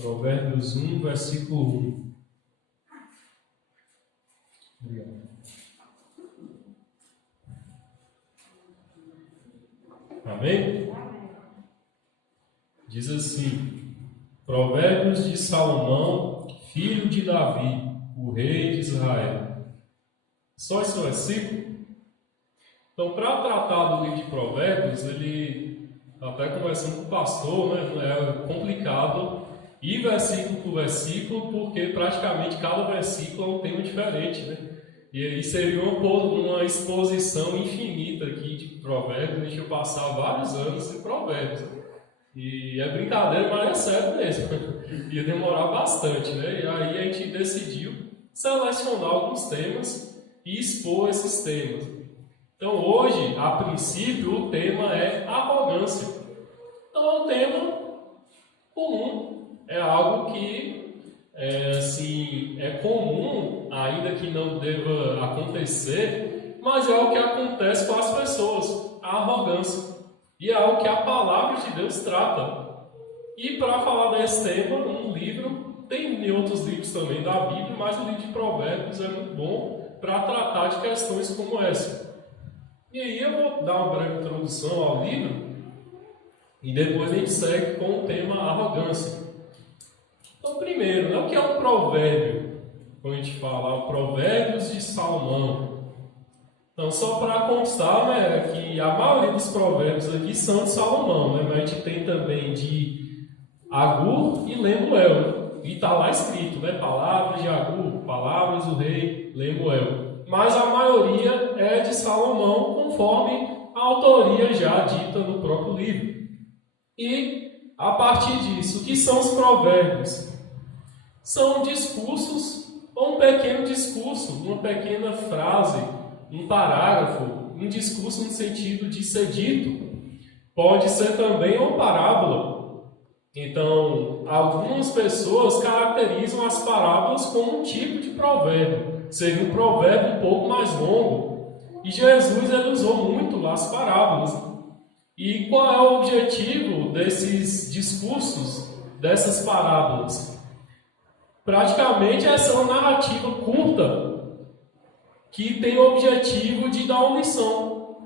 Provérbios 1, versículo 1. Obrigado. Amém? Diz assim: Provérbios de Salomão, filho de Davi, o rei de Israel. Só esse versículo. Então, para tratar do livro de Provérbios, ele, até conversando com o pastor, é complicado ir versículo por versículo, porque praticamente cada versículo é um tema diferente, né? E aí seria uma exposição infinita aqui de Provérbios. Deixa eu passar vários anos em Provérbios. E é brincadeira, mas é sério mesmo. Ia demorar bastante, né? E aí a gente decidiu selecionar alguns temas e expor esses temas. Então hoje, a princípio, o tema é arrogância. Então é um tema comum, é algo que é comum, ainda que não deva acontecer, mas é algo que acontece com as pessoas, a arrogância. E é algo que a palavra de Deus trata. E para falar desse tema, um livro, tem em outros livros também da Bíblia, mas o livro de Provérbios é muito bom para tratar de questões como essa. E aí eu vou dar uma breve introdução ao livro e depois a gente segue com o tema arrogância. Então, primeiro, o que é um provérbio? Quando a gente fala Provérbios de Salomão. Então, só para constar, que a maioria dos provérbios aqui são de Salomão, mas a gente tem também de Agur e Lemuel. E está lá escrito, palavras de Agur, palavras do rei Lemuel. Mas a maioria é de Salomão, conforme a autoria já dita no próprio livro. E, a partir disso, o que são os provérbios? São discursos, ou um pequeno discurso, uma pequena frase, um parágrafo, um discurso no sentido de ser dito. Pode ser também uma parábola. Então, algumas pessoas caracterizam as parábolas como um tipo de provérbio. Seria um provérbio um pouco mais longo. E Jesus ele usou muito as parábolas. E qual é o objetivo desses discursos, dessas parábolas? Praticamente essa é uma narrativa curta que tem o objetivo de dar uma lição.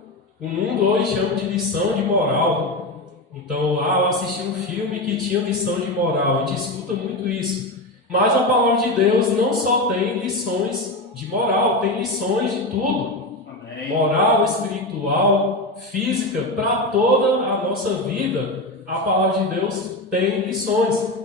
O mundo hoje chama de lição de moral. Então, eu assisti um filme que tinha lição de moral. A gente escuta muito isso. Mas a palavra de Deus não só tem lições de moral, tem lições de tudo. Amém. Moral, espiritual, física, para toda a nossa vida, a palavra de Deus tem lições.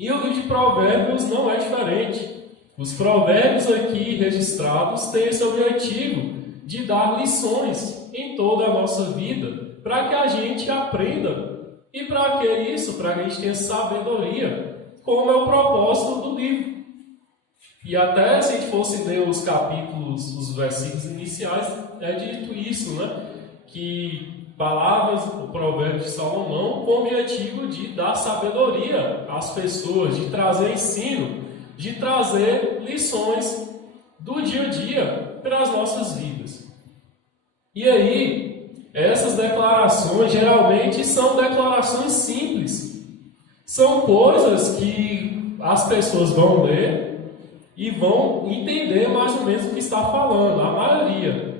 E o livro de Provérbios não é diferente. Os provérbios aqui registrados têm esse objetivo de dar lições em toda a nossa vida, para que a gente aprenda. E para que isso? Para que a gente tenha sabedoria, como é o propósito do livro. E até se a gente fosse ler os capítulos, os versículos iniciais, é dito isso, que palavras do provérbio de Salomão com o objetivo de dar sabedoria às pessoas, de trazer ensino, de trazer lições do dia a dia para as nossas vidas. E aí, essas declarações geralmente são declarações simples. São coisas que as pessoas vão ler e vão entender mais ou menos o que está falando, a maioria.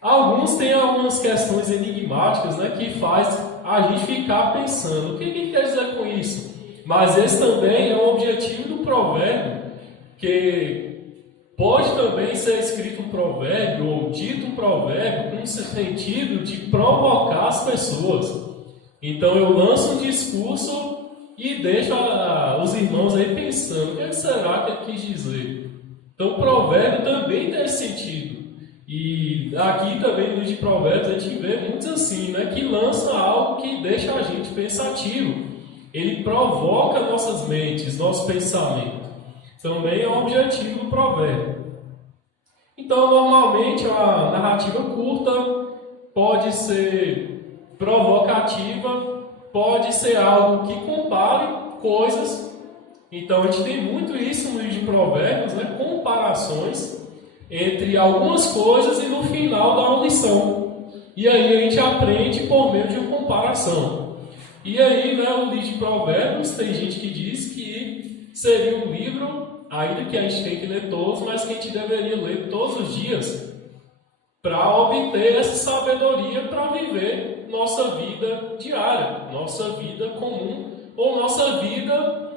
Alguns têm algumas questões enigmáticas, que faz a gente ficar pensando, o que quer dizer com isso? Mas esse também é o objetivo do provérbio, que pode também ser escrito um provérbio ou dito um provérbio com o sentido de provocar as pessoas. Então eu lanço um discurso e deixo os irmãos aí pensando, o que será que ele quis dizer? Então o provérbio também tem esse sentido. E aqui também no livro de Provérbios a gente vê muitos assim, que lança algo que deixa a gente pensativo. Ele provoca nossas mentes, nosso pensamento. Também é o objetivo do provérbio. Então, normalmente, a narrativa curta pode ser provocativa, pode ser algo que compare coisas. Então, a gente tem muito isso no livro de Provérbios, comparações entre algumas coisas e no final dá uma lição. E aí a gente aprende por meio de uma comparação. E aí, né, o livro de Provérbios, tem gente que diz que seria um livro, ainda que a gente tem que ler todos, mas que a gente deveria ler todos os dias para obter essa sabedoria para viver nossa vida diária, nossa vida comum, ou nossa vida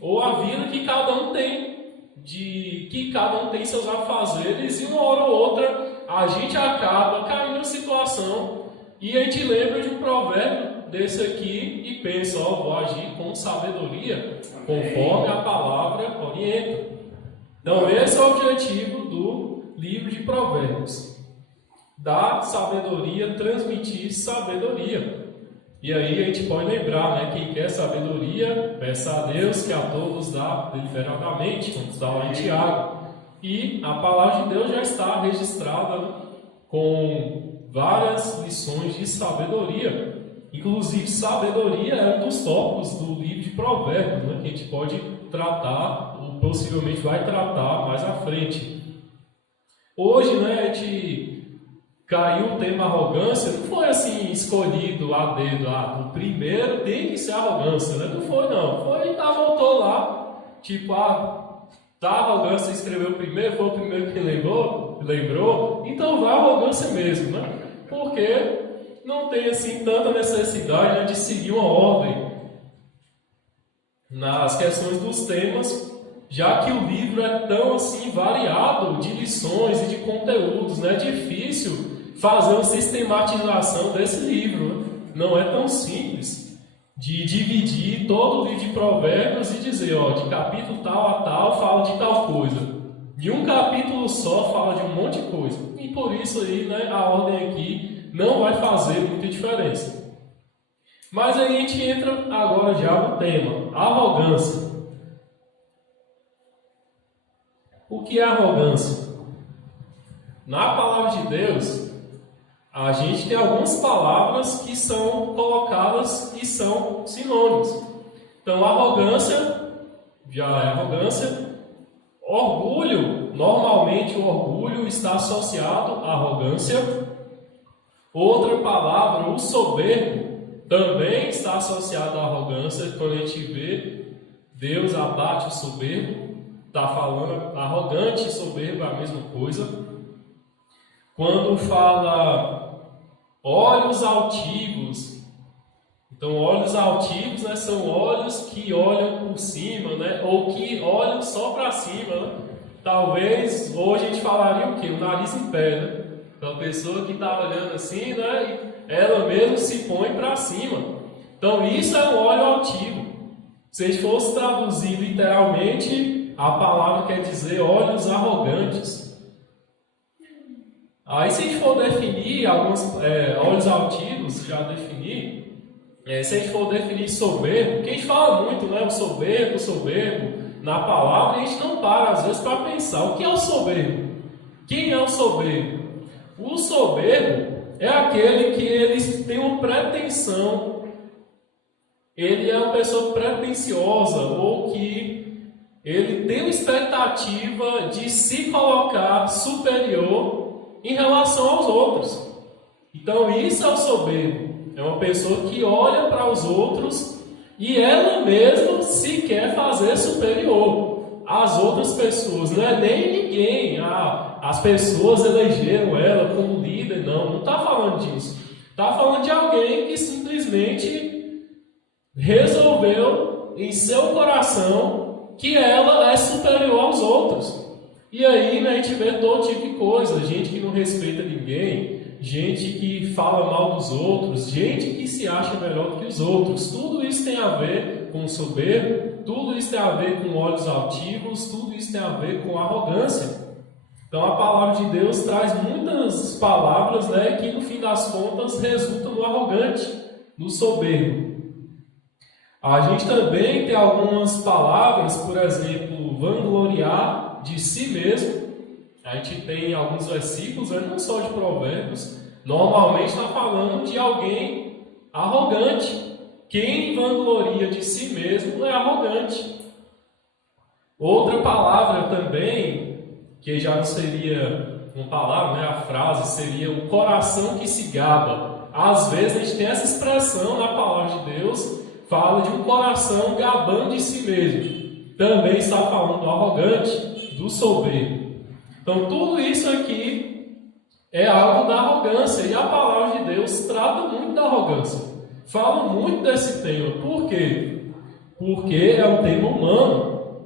ou a vida que cada um tem, que cada um tem seus afazeres, e uma hora ou outra a gente acaba caindo em situação e a gente lembra de um provérbio desse aqui e pensa, vou agir com sabedoria, conforme a palavra orienta. Então esse é o objetivo do livro de Provérbios: dar sabedoria, transmitir sabedoria. E aí a gente pode lembrar, né, quem quer sabedoria, peça a Deus que a todos dá deliberadamente, como está lá em Tiago. E a palavra de Deus já está registrada, né, com várias lições de sabedoria. Inclusive, sabedoria é um dos tópicos do livro de Provérbios, né, que a gente pode tratar, ou possivelmente vai tratar mais à frente. Hoje, né, a gente caiu o tema arrogância, não foi assim escolhido a dedo, o primeiro tem que ser arrogância, né? Não foi, não. Foi, voltou lá, tipo, arrogância escreveu primeiro, foi o primeiro que lembrou, então vai arrogância mesmo, né? Porque não tem assim tanta necessidade, né, de seguir uma ordem nas questões dos temas, já que o livro é tão assim variado de lições e de conteúdos, né? É difícil fazer uma sistematização desse livro, né? Não é tão simples de dividir todo o livro de Provérbios e dizer, de capítulo tal a tal fala de tal coisa, de um capítulo só fala de um monte de coisa, e por isso aí, né, a ordem aqui não vai fazer muita diferença. Mas aí a gente entra agora já no tema, arrogância. O que é arrogância? Na palavra de Deus, a gente tem algumas palavras que são colocadas e são sinônimos. Então, arrogância já é arrogância. Orgulho, normalmente o orgulho está associado à arrogância. Outra palavra, o soberbo, também está associado à arrogância. Quando a gente vê Deus abate o soberbo, está falando arrogante e soberbo é a mesma coisa. Quando fala olhos altivos, então olhos altivos, né, são olhos que olham por cima, né, ou que olham só para cima, né? Talvez hoje a gente falaria o quê? O nariz em pé, né? Então a pessoa que está olhando assim, né, e ela mesmo se põe para cima. Então isso é um olho altivo. Se a gente fosse traduzir literalmente, a palavra quer dizer olhos arrogantes. Aí se a gente for definir alguns olhos altivos, já defini, se a gente for definir soberbo, que a gente fala muito, né, o soberbo, na palavra, a gente não para às vezes para pensar, o que é o soberbo? Quem é o soberbo? O soberbo é aquele que ele tem uma pretensão, ele é uma pessoa pretensiosa, ou que ele tem uma expectativa de se colocar superior em relação aos outros. Então isso é o soberbo. É uma pessoa que olha para os outros e ela mesma se quer fazer superior às outras pessoas. Não é nem ninguém. As pessoas elegeram ela como líder. Não está falando disso. Está falando de alguém que simplesmente resolveu em seu coração que ela é superior aos outros. E aí, né, a gente vê todo tipo de coisa, gente que não respeita ninguém, gente que fala mal dos outros, gente que se acha melhor do que os outros. Tudo isso tem a ver com soberbo, tudo isso tem a ver com olhos altivos, tudo isso tem a ver com arrogância. Então a palavra de Deus traz muitas palavras, né, que no fim das contas resultam no arrogante, no soberbo. A gente também tem algumas palavras, por exemplo, vangloriar de si mesmo. A gente tem alguns versículos, né, não só de Provérbios, normalmente está falando de alguém arrogante. Quem vangloria de si mesmo é arrogante. Outra palavra também, que já não seria uma palavra, né, a frase seria o coração que se gaba. às vezes a gente tem essa expressão na palavra de Deus, fala de um coração gabando de si mesmo. Também está falando do arrogante, do soberbo. Então tudo isso aqui é algo da arrogância. E a palavra de Deus trata muito da arrogância. Fala muito desse tema. Por quê? Porque é um tema humano.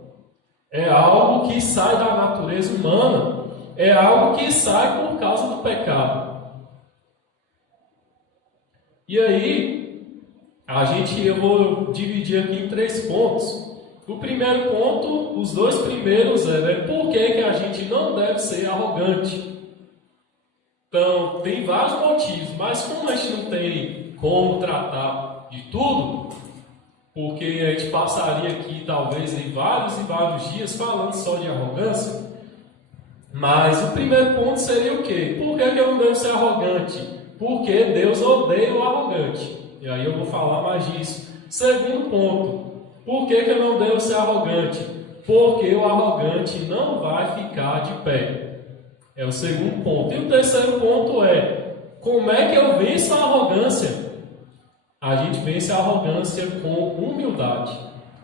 É algo que sai da natureza humana. É algo que sai por causa do pecado. E aí, eu vou dividir aqui em 3 pontos. O primeiro ponto, os 2 primeiros por que a gente não deve ser arrogante. Então, tem vários motivos, mas como a gente não tem como tratar de tudo, porque a gente passaria aqui talvez em vários e vários dias falando só de arrogância, mas o primeiro ponto seria o quê? Por que eu não devo ser arrogante? Porque Deus odeia o arrogante. E aí eu vou falar mais disso. Segundo ponto, por que eu não devo ser arrogante? Porque o arrogante não vai ficar de pé. É o segundo ponto. E o terceiro ponto é, como é que eu venço a arrogância? A gente vence a arrogância com humildade.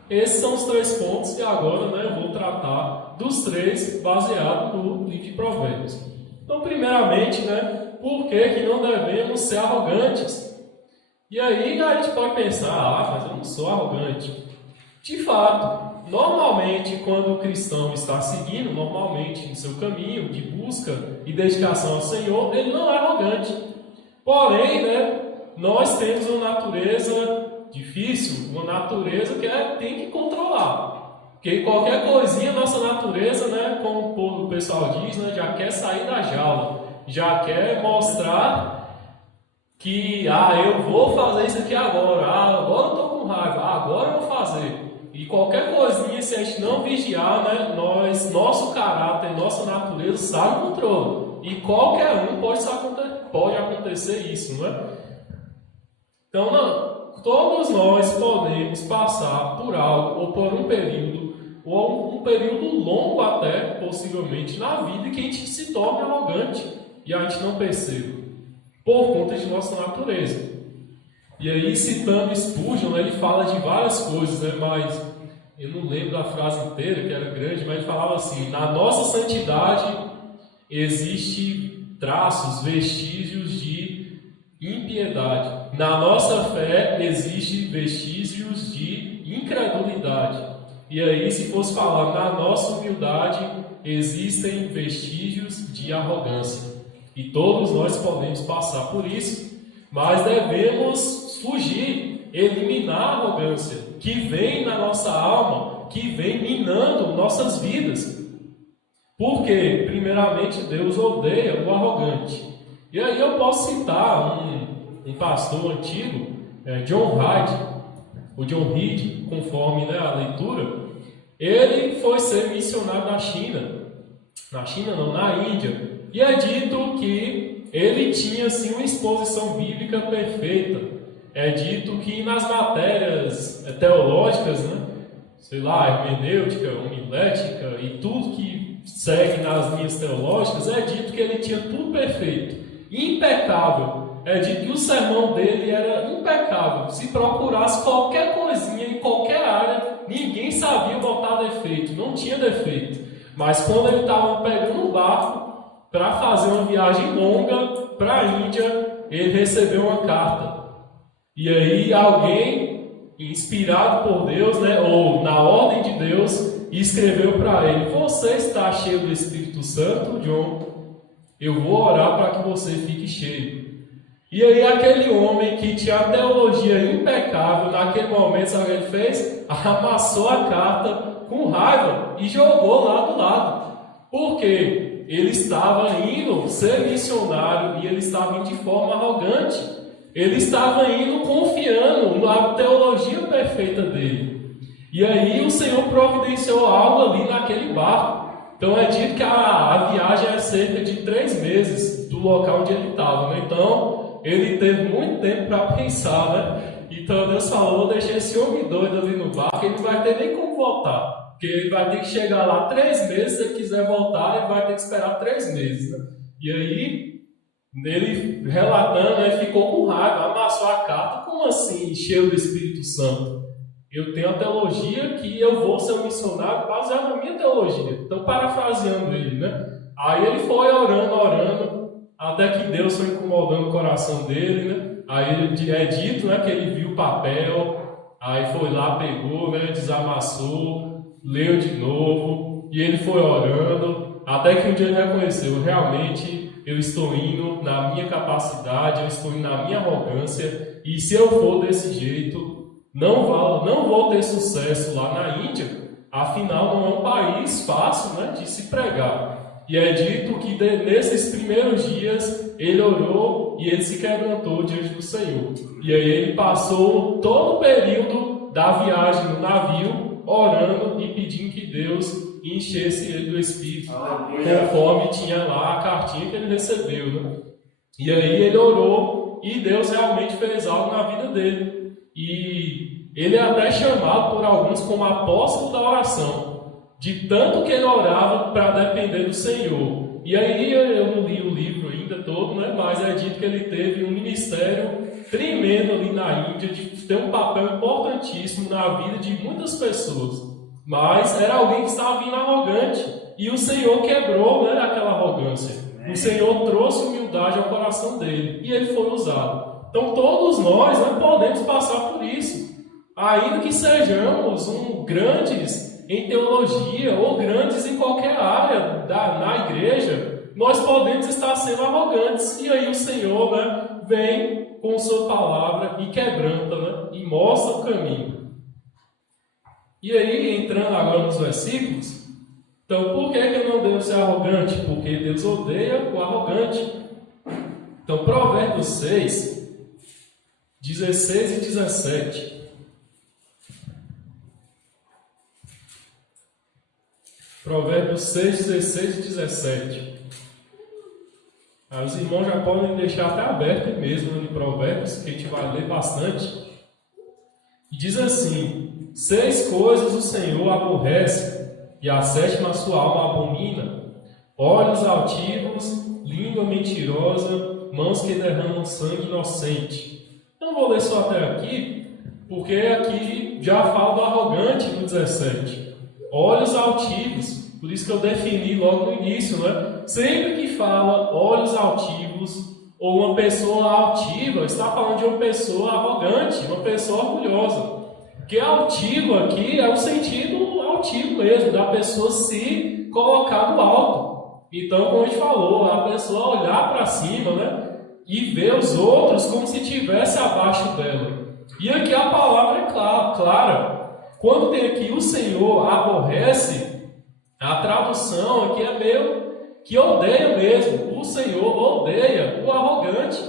Esses são os 3 pontos e agora eu vou tratar dos 3 baseado no livro de Provérbios. Então, primeiramente, por que não devemos ser arrogantes? E aí a gente pode pensar, mas eu não sou arrogante. De fato, normalmente quando o cristão está seguindo, normalmente no seu caminho de busca e dedicação ao Senhor, ele não é arrogante. Porém, nós temos uma natureza difícil, uma natureza que tem que controlar. Porque qualquer coisinha, nossa natureza, como o pessoal diz, já quer sair da jaula, já quer mostrar que, eu vou fazer isso aqui agora, agora eu estou com raiva, agora eu vou fazer. E qualquer coisinha, se a gente não vigiar, nosso caráter, nossa natureza sai do controle. E qualquer um pode acontecer isso, Então, todos nós podemos passar por algo, ou por um período, ou um período longo até, possivelmente, na vida, que a gente se torne arrogante e a gente não perceba, por conta de nossa natureza. E aí, citando Spurgeon, ele fala de várias coisas, mas eu não lembro da frase inteira, que era grande, mas ele falava assim: na nossa santidade existem traços, vestígios de impiedade. Na nossa fé existem vestígios de incredulidade. E aí, se fosse falar na nossa humildade, existem vestígios de arrogância. E todos nós podemos passar por isso, mas devemos fugir, eliminar a arrogância que vem na nossa alma, que vem minando nossas vidas. Porque, primeiramente, Deus odeia o arrogante. E aí eu posso citar um pastor antigo, John Reed, conforme a leitura. Ele foi ser missionário na China. Na China não, na Índia. E é dito que ele tinha assim, uma exposição bíblica perfeita. É dito que nas matérias teológicas, hermenêutica, homilética e tudo que segue nas linhas teológicas, é dito que ele tinha tudo perfeito, impecável. É dito que o sermão dele era impecável. Se procurasse qualquer coisinha em qualquer área, ninguém sabia botar defeito, não tinha defeito. Mas quando ele estava pegando um barco para fazer uma viagem longa para a Índia, ele recebeu uma carta. E aí alguém, inspirado por Deus, ou na ordem de Deus, escreveu para ele: você está cheio do Espírito Santo, John? Eu vou orar para que você fique cheio. E aí aquele homem que tinha a teologia impecável, naquele momento, sabe o que ele fez? Amassou a carta com raiva e jogou lá do lado. Por quê? Ele estava indo ser missionário e ele estava indo de forma arrogante. Ele estava indo confiando na teologia perfeita dele. E aí o Senhor providenciou algo ali naquele barco. Então é dito que a viagem é cerca de 3 meses do local onde ele estava. Então ele teve muito tempo para pensar. Então Deus falou: vou deixar esse homem doido ali no barco, ele não vai ter nem como voltar. Porque ele vai ter que chegar lá 3 meses, se ele quiser voltar, ele vai ter que esperar 3 meses. E aí, Ele relatando, ele ficou com raiva, amassou a carta. Como assim, cheio do Espírito Santo? Eu tenho a teologia que eu vou ser um missionário baseado na minha teologia. Então, parafraseando ele, né? Aí ele foi orando, até que Deus foi incomodando o coração dele, né? Aí ele é dito, né, que ele viu o papel, aí foi lá, pegou, né, desamassou, leu de novo, e ele foi orando, até que um dia ele reconheceu, realmente eu estou indo na minha capacidade, eu estou indo na minha arrogância, e se eu for desse jeito, não vou ter sucesso lá na Índia, afinal não é um país fácil, né, de se pregar. E é dito que nesses primeiros dias ele orou e ele se quebrantou diante do Senhor. E aí ele passou todo o período da viagem no navio orando e pedindo que Deus enchesse ele do Espírito, conforme tinha lá a cartinha que ele recebeu, né? E aí ele orou e Deus realmente fez algo na vida dele. E ele é até chamado por alguns como apóstolo da oração, de tanto que ele orava para depender do Senhor. E aí eu não li o livro ainda todo, né? Mas é dito que ele teve um ministério tremendo ali na Índia, de ter um papel importantíssimo na vida de muitas pessoas. Mas era alguém que estava vindo arrogante, e o Senhor quebrou, né, aquela arrogância. O Senhor trouxe humildade ao coração dele, e ele foi usado. Então todos nós, né, podemos passar por isso, ainda que sejamos grandes em teologia ou grandes em qualquer área na igreja, nós podemos estar sendo arrogantes, e aí o Senhor, né, vem com sua palavra e quebranta, né, e mostra o caminho. E aí, entrando agora nos versículos, então por que eu não devo ser arrogante? Porque Deus odeia o arrogante. Então, Provérbios 6, 16 e 17. Provérbios 6, 16 e 17. Os irmãos já podem deixar até aberto mesmo de Provérbios, que a gente vai ler bastante. E diz assim: 6 coisas o Senhor aborrece, e a 7ª sua alma abomina: olhos altivos, língua mentirosa, mãos que derramam sangue inocente. Não vou ler só até aqui, porque aqui já fala do arrogante no 17. Olhos altivos, por isso que eu defini logo no início, né? Sempre que fala olhos altivos ou uma pessoa altiva, está falando de uma pessoa arrogante, uma pessoa orgulhosa. Porque altivo aqui é o sentido altivo mesmo, da pessoa se colocar no alto. Então, como a gente falou, a pessoa olhar para cima, né? E ver os outros como se estivesse abaixo dela. E aqui a palavra é clara. Quando tem aqui o Senhor aborrece, a tradução aqui é meio que odeia mesmo. O Senhor odeia o arrogante.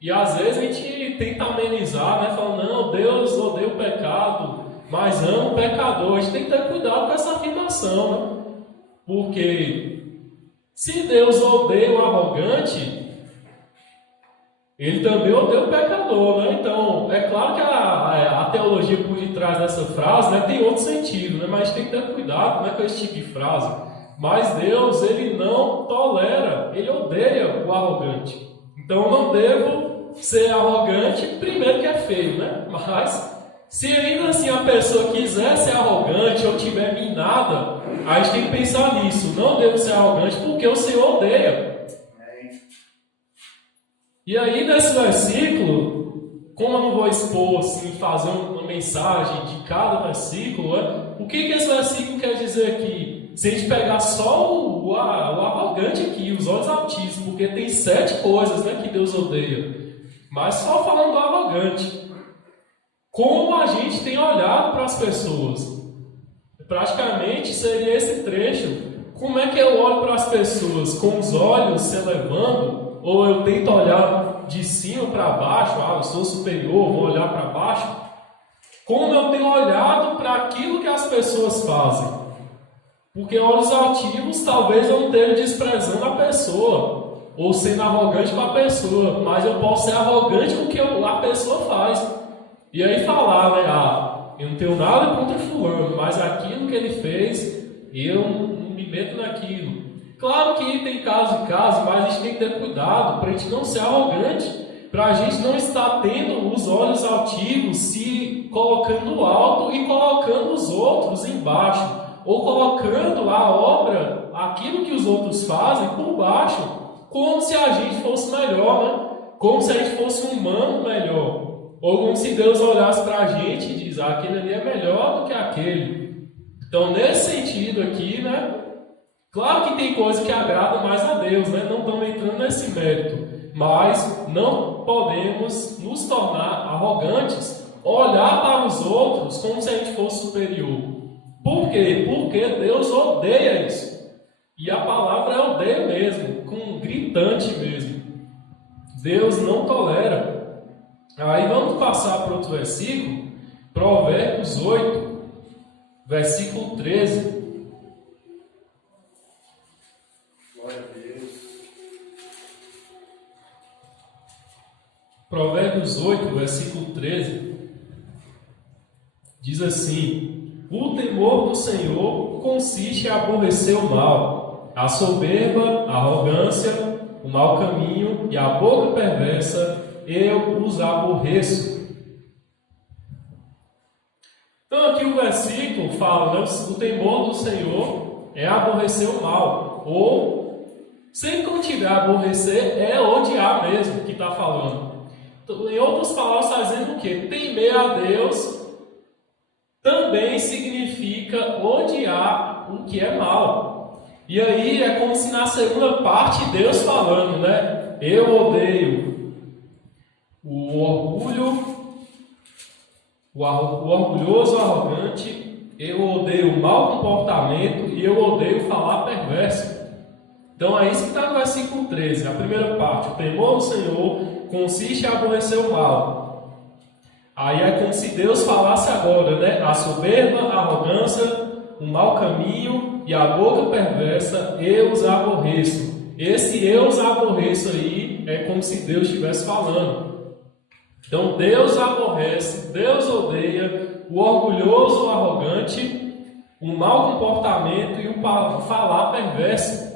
E às vezes a gente tenta amenizar, né? Falando, não, Deus odeia o pecado, mas ama o pecador. A gente tem que ter cuidado com essa afirmação, né? Porque se Deus odeia o arrogante, ele também odeia o pecador, né? Então, é claro que a teologia por detrás dessa frase, né, tem outro sentido, né? Mas tem que ter cuidado, né, com esse tipo de frase. Mas Deus, ele não tolera, ele odeia o arrogante. Então, eu não devo ser arrogante, primeiro que é feio, né? Mas, se ainda assim a pessoa quiser ser arrogante ou tiver minada, a gente tem que pensar nisso. Não devo ser arrogante porque o Senhor odeia. E aí, nesse versículo, como eu não vou expor, assim, fazer uma mensagem de cada versículo, né? O que esse versículo quer dizer aqui? Se a gente pegar só o arrogante aqui, os olhos altivos, porque tem 7 coisas, né, que Deus odeia. Mas só falando do arrogante. Como a gente tem olhado para as pessoas? Praticamente seria esse trecho. Como é que eu olho para as pessoas? Com os olhos se elevando? Ou eu tento olhar de cima para baixo, eu sou superior, vou olhar para baixo. Como eu tenho olhado para aquilo que as pessoas fazem? Porque olhos altivos, talvez eu não esteja desprezando a pessoa, ou sendo arrogante com a pessoa, mas eu posso ser arrogante com o que a pessoa faz. E aí falar, né, eu não tenho nada contra fulano, mas aquilo que ele fez, eu não me meto naquilo. Claro que tem caso e caso, mas a gente tem que ter cuidado para a gente não ser arrogante, para a gente não estar tendo os olhos altivos, se colocando no alto e colocando os outros embaixo, ou colocando a obra, aquilo que os outros fazem, por baixo, como se a gente fosse melhor, né? Como se a gente fosse um humano melhor, ou como se Deus olhasse para a gente e diz, aquele ali é melhor do que aquele. Então, nesse sentido aqui, né? Claro que tem coisa que agrada mais a Deus, né? Não estamos entrando nesse mérito, mas não podemos nos tornar arrogantes, olhar para os outros como se a gente fosse superior. Por quê? Porque Deus odeia isso. E a palavra é odeio mesmo, com gritante mesmo. Deus não tolera. Aí vamos passar para outro versículo, Provérbios 8, versículo 13. Provérbios 8, versículo 13, diz assim: o temor do Senhor consiste em aborrecer o mal, a soberba, a arrogância, o mau caminho e a boca perversa, eu os aborreço. Então aqui o versículo fala, né, o temor do Senhor é aborrecer o mal, ou, sempre quando tiver aborrecer, é odiar mesmo, que está falando. Em outras palavras, está dizendo o quê? Temer a Deus também significa odiar o que é mal. E aí é como se na segunda parte Deus falando, né? Eu odeio o orgulho, o orgulhoso, o arrogante, eu odeio o mau comportamento e eu odeio falar perverso. Então é isso que está no versículo 13, a primeira parte. O temor do Senhor consiste em aborrecer o mal. Aí é como se Deus falasse agora, né? A soberba, a arrogância, o mau caminho e a boca perversa, eu os aborreço. Esse eu os aborreço aí é como se Deus estivesse falando. Então Deus aborrece, Deus odeia o orgulhoso, o arrogante, o mau comportamento e o falar perverso.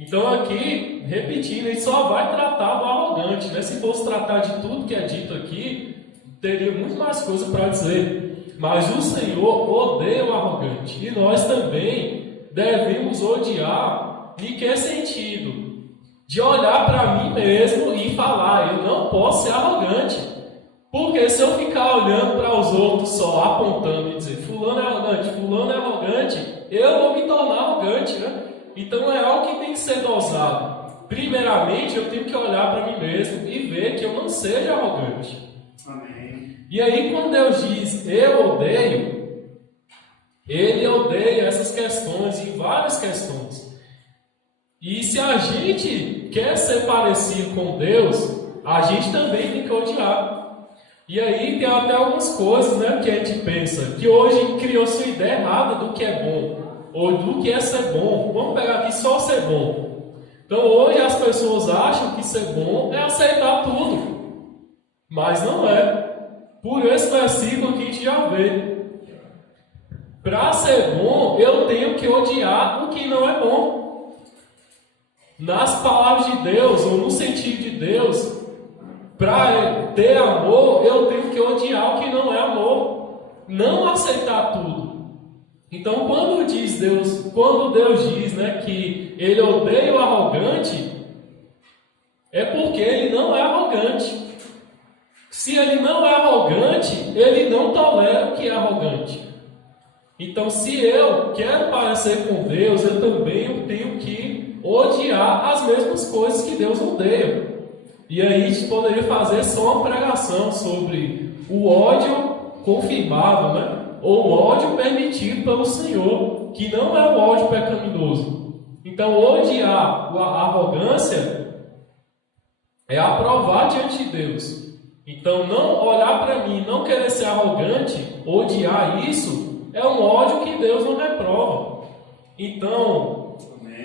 Então aqui, repetindo, a gente só vai tratar do arrogante, né? Se fosse tratar de tudo que é dito aqui, teria muito mais coisa para dizer. Mas o Senhor odeia o arrogante. E nós também devemos odiar. Em que sentido? De olhar para mim mesmo e falar, eu não posso ser arrogante. Porque se eu ficar olhando para os outros só apontando e dizer, fulano é arrogante, eu vou me tornar arrogante, né? Então é algo que tem que ser dosado. Primeiramente, eu tenho que olhar para mim mesmo e ver que eu não seja arrogante. Amém. E aí, quando Deus diz eu odeio, Ele odeia essas questões e várias questões. E se a gente quer ser parecido com Deus, a gente também tem que odiar. E aí tem até algumas coisas, né, que a gente pensa, que hoje criou-se uma ideia errada do que é bom. Ou do que é ser bom. Vamos pegar aqui só ser bom. Então hoje as pessoas acham que ser bom é aceitar tudo. Mas não é. Por esse versículo que a gente já vê. Para ser bom, eu tenho que odiar o que não é bom. Nas palavras de Deus, ou no sentido de Deus, para ter amor, eu tenho que odiar o que não é amor. Não aceitar tudo. Então, quando Deus diz, né, que Ele odeia o arrogante, é porque Ele não é arrogante. Se Ele não é arrogante, Ele não tolera o que é arrogante. Então, se eu quero parecer com Deus, eu também tenho que odiar as mesmas coisas que Deus odeia. E aí a gente poderia fazer só uma pregação sobre o ódio confirmado, né? Ou o ódio permitido pelo Senhor, que não é o ódio pecaminoso. Então, odiar a arrogância é aprovar diante de Deus. Então, não olhar para mim, não querer ser arrogante, odiar isso, é um ódio que Deus não reprova. Então,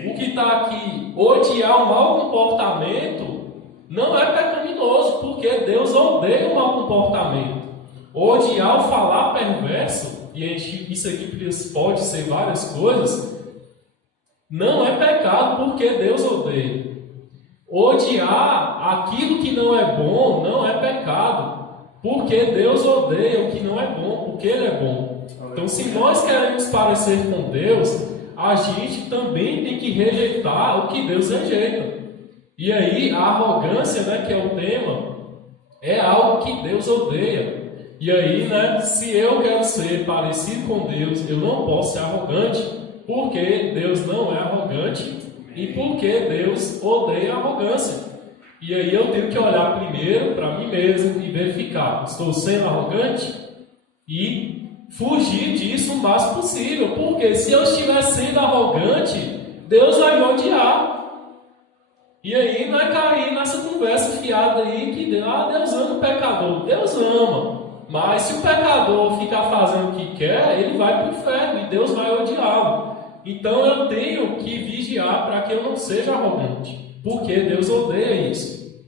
o que está aqui, odiar o mau comportamento, não é pecaminoso, porque Deus odeia o mau comportamento. Odiar o falar perverso, e isso aqui pode ser várias coisas, não é pecado porque Deus odeia. Odiar aquilo que não é bom não é pecado, porque Deus odeia o que não é bom, porque Ele é bom. Então, se nós queremos parecer com Deus, a gente também tem que rejeitar o que Deus rejeita. E aí, a arrogância, né, que é o tema, é algo que Deus odeia. E aí, né, se eu quero ser parecido com Deus, eu não posso ser arrogante, porque Deus não é arrogante. E porque Deus odeia a arrogância. E aí eu tenho que olhar primeiro para mim mesmo e verificar: estou sendo arrogante? E fugir disso o mais possível. Porque se eu estiver sendo arrogante, Deus vai me odiar. E aí não é cair nessa conversa fiada aí que Deus ama o pecador. Deus ama. Mas se o pecador ficar fazendo o que quer, ele vai para o inferno e Deus vai odiá-lo. Então eu tenho que vigiar para que eu não seja arrogante, porque Deus odeia isso.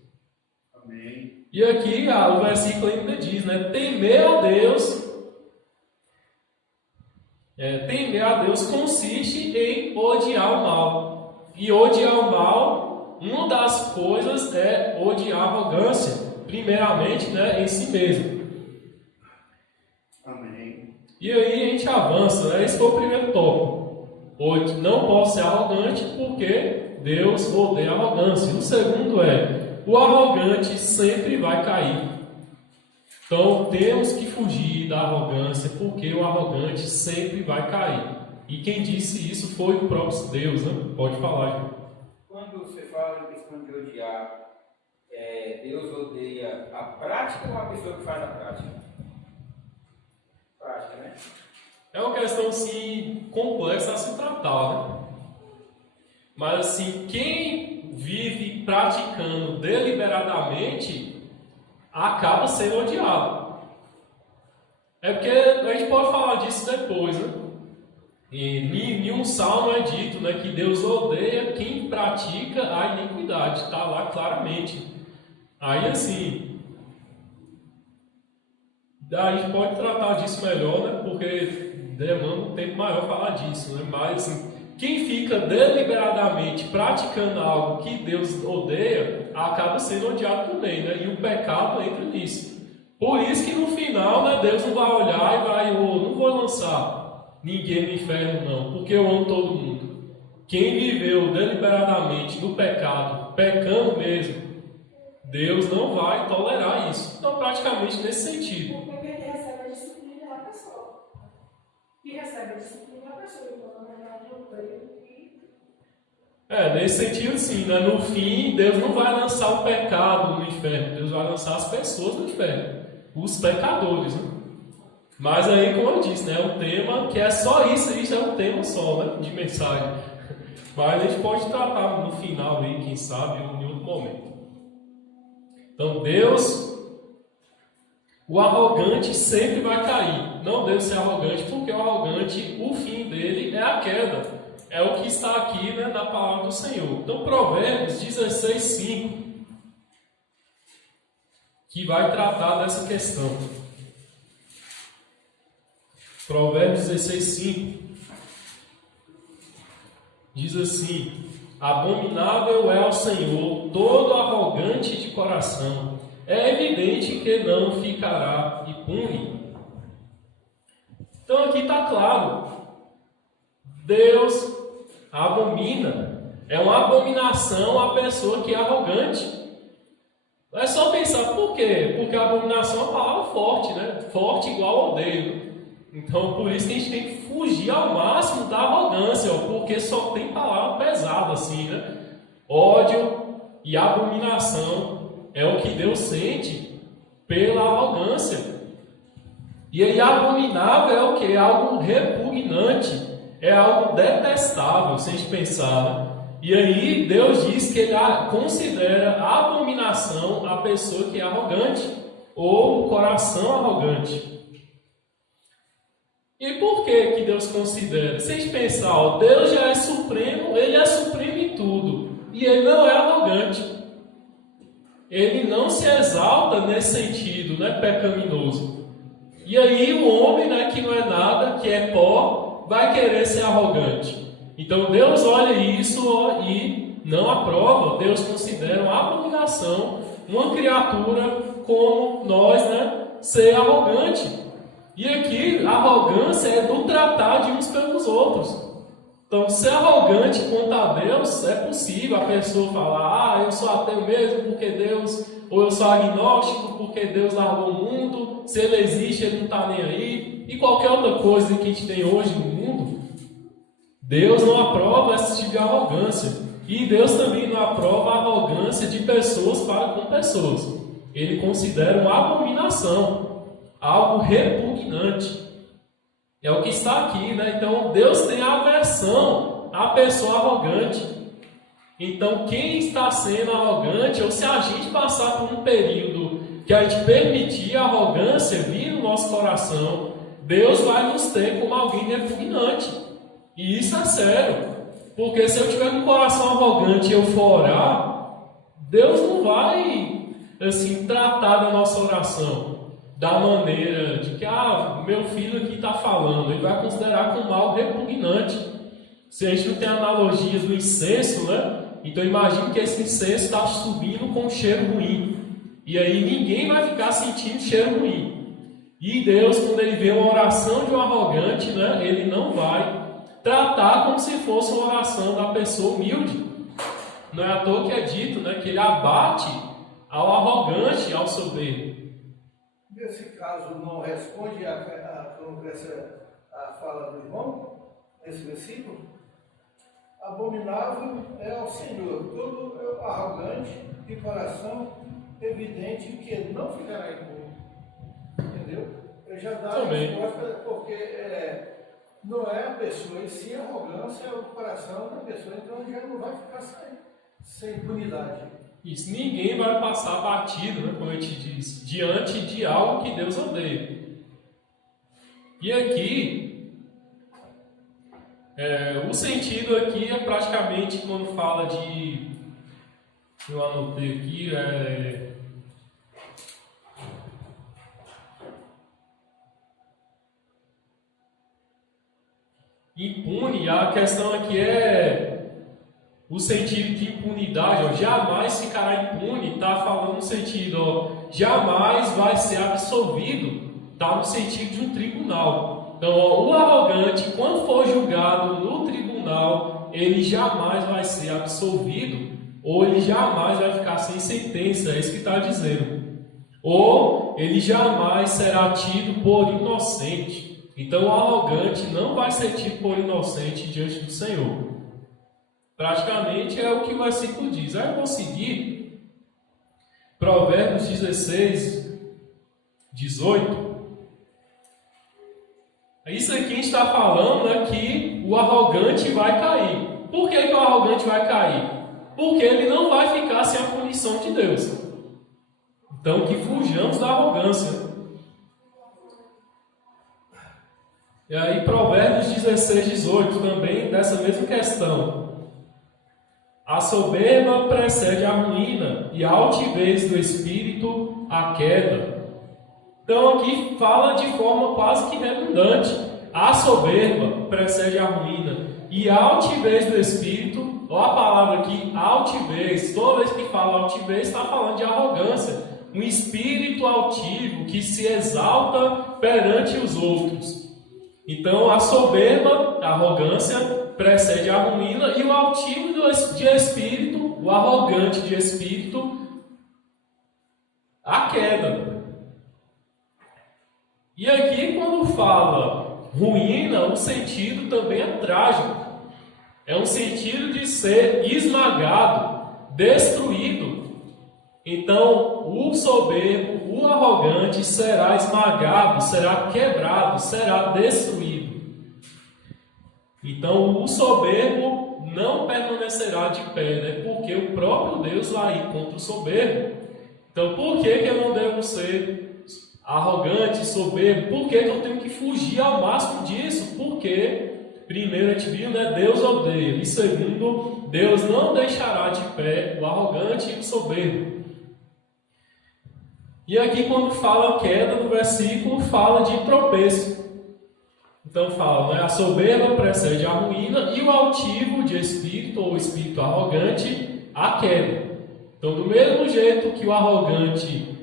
Amém. E aqui o versículo ainda diz, né? Temer a Deus. Temer a Deus consiste em odiar o mal. E odiar o mal, uma das coisas é odiar a arrogância, primeiramente, né, em si mesmo. Amém. E aí a gente avança, né? Esse foi o primeiro tópico. Não posso ser arrogante porque Deus odeia a arrogância. E o segundo é: o arrogante sempre vai cair. Então temos que fugir da arrogância, porque o arrogante sempre vai cair. E quem disse isso foi o próprio Deus, né? Pode falar, João. Quando você fala em questão de odiar, Deus odeia a prática ou a pessoa que faz a prática? Prática, né? É uma questão assim complexa a se tratar, né? Mas assim, quem vive praticando deliberadamente acaba sendo odiado. É porque a gente pode falar disso depois, né? Em um salmo é dito, né, que Deus odeia quem pratica a iniquidade. Está lá claramente. Aí assim, a gente pode tratar disso melhor, né? Porque demanda um tempo maior falar disso, né? Mas assim, quem fica deliberadamente praticando algo que Deus odeia, acaba sendo odiado também, né? E o pecado entra nisso. Por isso que no final, né, Deus não vai olhar e vai: não vou lançar ninguém no inferno não, porque eu amo todo mundo. Quem viveu deliberadamente no pecado, pecando mesmo, Deus não vai tolerar isso. Então, praticamente nesse sentido. Porque ele recebe a disciplina da pessoa. E recebe a disciplina da pessoa. Então, na verdade, eu creio que... Nesse sentido sim, né? No fim, Deus não vai lançar o pecado no inferno. Deus vai lançar as pessoas no inferno. Os pecadores, né? Mas aí, como eu disse, né? É um tema que é só isso aí, já é um tema só, né? De mensagem. Mas a gente pode tratar no final aí, quem sabe, em outro momento. Então, Deus... O arrogante sempre vai cair. Não deve ser arrogante, porque o arrogante, o fim dele é a queda. É o que está aqui, né, na palavra do Senhor. Então, Provérbios 16:5, que vai tratar dessa questão. Provérbios 16:5 diz assim: abominável é ao Senhor todo arrogante de coração. É evidente que não ficará impune. Então aqui está claro. Deus abomina. É uma abominação a pessoa que é arrogante. É só pensar por quê? Porque a abominação é uma palavra forte, né? Forte igual odeio. Então por isso que a gente tem que fugir ao máximo da arrogância, porque só tem palavra pesada assim, né? Ódio e abominação é o que Deus sente pela arrogância. E aí, abominável é o que? É algo repugnante. É algo detestável, se a gente pensar, né? E aí, Deus diz que Ele considera abominação a pessoa que é arrogante, ou o coração arrogante. E por que Deus considera? Se a gente pensar, Deus já é supremo, Ele é supremo em tudo. E Ele não é arrogante. Ele não se exalta nesse sentido, né, pecaminoso. E aí o homem, né, que não é nada, que é pó, vai querer ser arrogante. Então Deus olha isso e não aprova. Deus considera uma abominação uma criatura como nós, né, ser arrogante. E aqui a arrogância é do tratar de uns pelos outros. Então, ser arrogante quanto a Deus é possível. A pessoa falar, eu sou ateu mesmo porque Deus, ou eu sou agnóstico porque Deus largou o mundo, se Ele existe, Ele não está nem aí. E qualquer outra coisa que a gente tem hoje no mundo, Deus não aprova esse tipo de arrogância. E Deus também não aprova a arrogância de pessoas para com pessoas. Ele considera uma abominação, algo repugnante. É o que está aqui, né? Então, Deus tem aversão à pessoa arrogante. Então, quem está sendo arrogante, ou se a gente passar por um período que a gente permitir a arrogância vir no nosso coração, Deus vai nos ter como alguém repugnante. E isso é sério. Porque se eu tiver com o coração arrogante e eu for orar, Deus não vai, assim, tratar da nossa oração da maneira de que, meu filho aqui está falando. Ele vai considerar como algo repugnante. Se a gente não tem analogia do incenso, né? Então imagine que esse incenso está subindo com um cheiro ruim. E aí ninguém vai ficar sentindo cheiro ruim. E Deus, quando Ele vê uma oração de um arrogante, né? Ele não vai tratar como se fosse uma oração da pessoa humilde. Não é à toa que é dito, né, que Ele abate ao arrogante e ao soberbo. Nesse caso, não responde a fala do irmão, nesse versículo? Abominável é ao Senhor, todo arrogante de coração, evidente que não ficará impune. Entendeu? Eu já dá a resposta, porque não é a pessoa, e sim a arrogância, é o coração da pessoa, então já não vai ficar sem impunidade. Isso, ninguém vai passar batido, né, como a gente diz, diante de algo que Deus odeia. E aqui, o sentido aqui é praticamente quando fala de, eu anotei aqui, impune. A questão aqui é o sentido de impunidade, jamais ficará impune, está falando no sentido, jamais vai ser absolvido, está no sentido de um tribunal. Então, o arrogante, quando for julgado no tribunal, ele jamais vai ser absolvido, ou ele jamais vai ficar sem sentença, é isso que está dizendo. Ou ele jamais será tido por inocente. Então, o arrogante não vai ser tido por inocente diante do Senhor. Praticamente é o que o versículo diz. Aí eu vou seguir Provérbios 16, 18. Isso aqui a gente está falando, né, que o arrogante vai cair. Por que o arrogante vai cair? Porque ele não vai ficar sem a punição de Deus. Então, que fujamos da arrogância. E aí, Provérbios 16, 18, também dessa mesma questão. A soberba precede a ruína, e a altivez do espírito a queda. Então aqui fala de forma quase que redundante. A soberba precede a ruína, e a altivez do espírito, olha a palavra aqui, altivez. Toda vez que fala altivez, está falando de arrogância. Um espírito altivo que se exalta perante os outros. Então a soberba, a arrogância, precede a ruína, e o altivo de espírito, o arrogante de espírito, a queda. E aqui, quando fala ruína, o sentido também é trágico. É um sentido de ser esmagado, destruído. Então, o soberbo, o arrogante será esmagado, será quebrado, será destruído. Então, o soberbo não permanecerá de pé, né? Porque o próprio Deus vai ir contra o soberbo. Então, por que eu não devo ser arrogante, soberbo? Por que eu tenho que fugir ao máximo disso? Porque, primeiro, a gente viu, né? Deus odeia. E segundo, Deus não deixará de pé o arrogante e o soberbo. E aqui, quando fala queda no versículo, fala de tropeço. Então fala, né? A soberba precede a ruína e o altivo de espírito ou espírito arrogante a queda. Então, do mesmo jeito que o arrogante,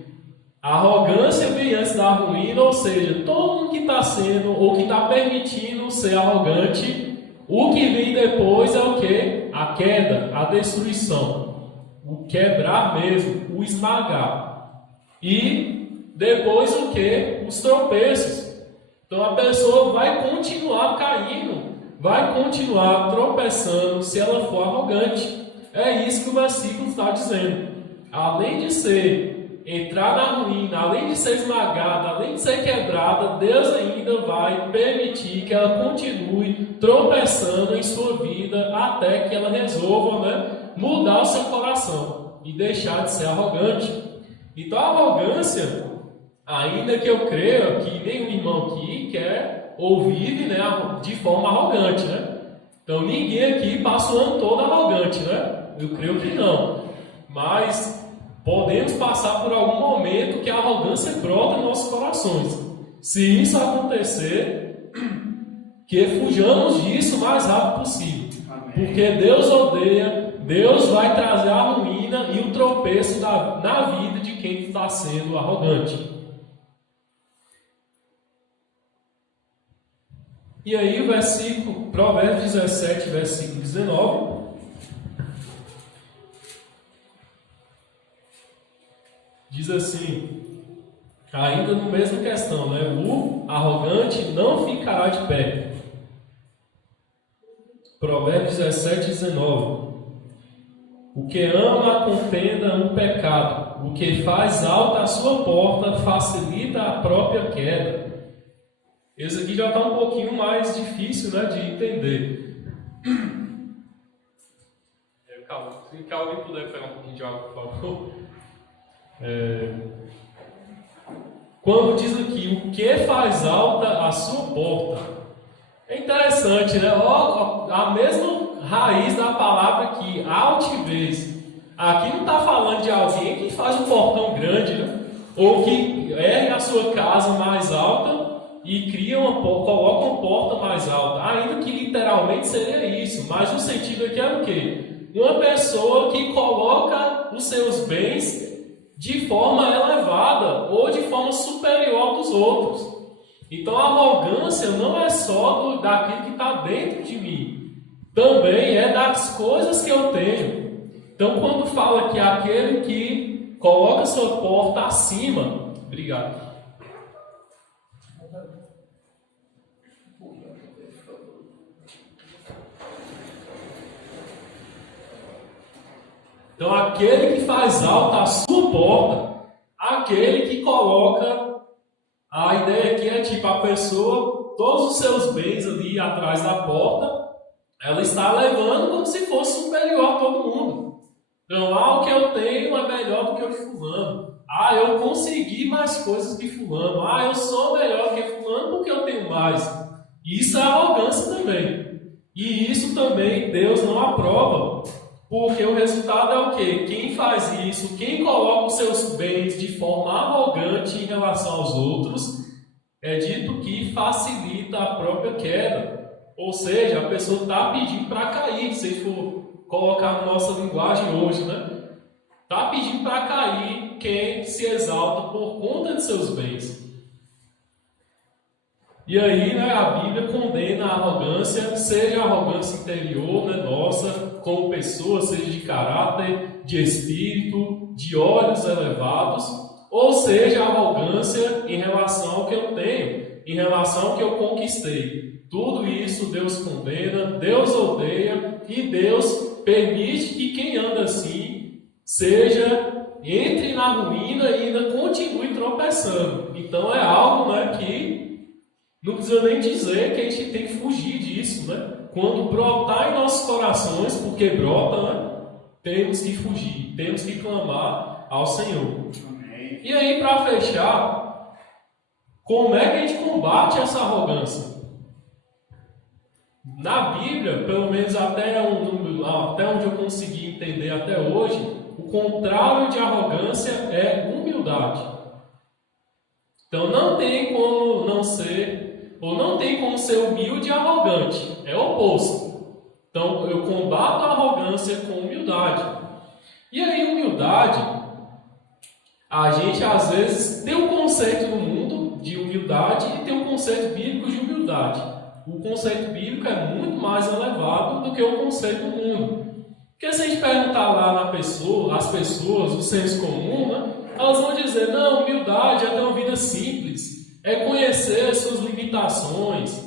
a arrogância vem antes da ruína, ou seja, todo mundo que está sendo ou que está permitindo ser arrogante, o que vem depois é o que? A queda, a destruição, o quebrar mesmo, o esmagar. E depois o que? Os tropeços. Então a pessoa vai continuar caindo, vai continuar tropeçando se ela for arrogante. É isso que o versículo está dizendo. Além de entrar na ruína, além de ser esmagada, além de ser quebrada, Deus ainda vai permitir que ela continue tropeçando em sua vida até que ela resolva, né, mudar o seu coração e deixar de ser arrogante. Então a arrogância, ainda que eu creia que nenhum irmão aqui quer ou vive, né, de forma arrogante, né? Então ninguém aqui passa o ano todo arrogante, né? Eu creio que não. Mas podemos passar por algum momento que a arrogância brota em nossos corações. Se isso acontecer, que fujamos disso o mais rápido possível. Amém. Porque Deus odeia, Deus vai trazer a ruína e o tropeço na vida de quem está sendo arrogante. E aí o versículo, Provérbios 17, versículo 19, diz assim, ainda na mesma questão, né? O arrogante não ficará de pé. Provérbios 17, 19. O que ama a contenda um pecado, o que faz alta a sua porta facilita a própria queda. Esse aqui já está um pouquinho mais difícil, né, de entender. Calma, se alguém puder pegar um pouquinho de água, por favor. Quando diz aqui, o que faz alta a sua porta? É interessante, né? A mesma raiz da palavra aqui, altivez. Aqui não está falando de alguém que faz um portão grande, né? Ou que ergue a sua casa mais alta e coloca uma porta mais alta. Ainda que literalmente seria isso, mas o sentido aqui é o quê? Uma pessoa que coloca os seus bens de forma elevada ou de forma superior dos outros. Então a arrogância não é só daquilo que está dentro de mim, também é das coisas que eu tenho. Então quando fala que aquele que coloca sua porta acima, obrigado. Então aquele que faz alta a sua porta, aquele que coloca, a ideia aqui é tipo a pessoa, todos os seus bens ali atrás da porta, ela está levando como se fosse superior a todo mundo. Então, o que eu tenho é melhor do que o de fulano. Eu consegui mais coisas que fulano. Eu sou melhor que fulano porque eu tenho mais. Isso é arrogância também. E isso também Deus não aprova. Porque o resultado é o quê? Quem faz isso, quem coloca os seus bens de forma arrogante em relação aos outros, é dito que facilita a própria queda. Ou seja, a pessoa está pedindo para cair, se for colocar na nossa linguagem hoje, né? Está pedindo para cair quem se exalta por conta de seus bens. E aí, né, a Bíblia condena a arrogância, seja a arrogância interior, né, nossa, como pessoa, seja de caráter, de espírito, de olhos elevados, ou seja a arrogância em relação ao que eu tenho, em relação ao que eu conquistei. Tudo isso Deus condena, Deus odeia e Deus permite que quem anda assim entre na ruína e ainda continue tropeçando. Então é algo, né, que não precisa nem dizer que a gente tem que fugir disso, né? Quando brotar em nossos corações, porque brota, né? Temos que fugir, temos que clamar ao Senhor. Amém. E aí, para fechar, como é que a gente combate essa arrogância? Na Bíblia, pelo menos até onde eu consegui entender até hoje, o contrário de arrogância é humildade. Então não tem como não ser ou não tem como ser humilde e arrogante. É o oposto. Então, eu combato a arrogância com humildade. E aí, humildade, a gente às vezes tem um conceito no mundo de humildade e tem um conceito bíblico de humildade. O conceito bíblico é muito mais elevado do que o conceito do mundo. Porque se a gente perguntar lá na pessoa, as pessoas, o senso comum, né, elas vão dizer, não, humildade é ter uma vida simples, é conhecer as suas limitações,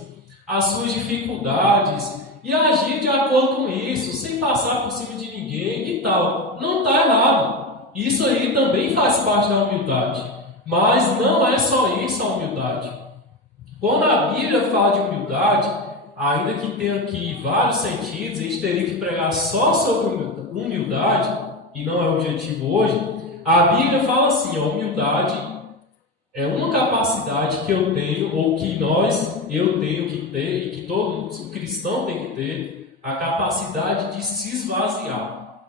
as suas dificuldades e agir de acordo com isso, sem passar por cima de ninguém e tal. Não está errado. Isso aí também faz parte da humildade. Mas não é só isso a humildade. Quando a Bíblia fala de humildade, ainda que tenha aqui vários sentidos, a gente teria que pregar só sobre humildade, e não é o objetivo hoje, a Bíblia fala assim, a humildade é uma capacidade que eu tenho, ou que eu tenho que ter, e que todo cristão tem que ter, a capacidade de se esvaziar.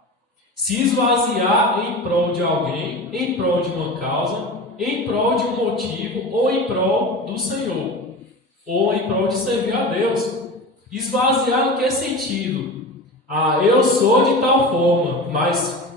Se esvaziar em prol de alguém, em prol de uma causa, em prol de um motivo, ou em prol do Senhor, ou em prol de servir a Deus. Esvaziar no que sentido? Eu sou de tal forma, mas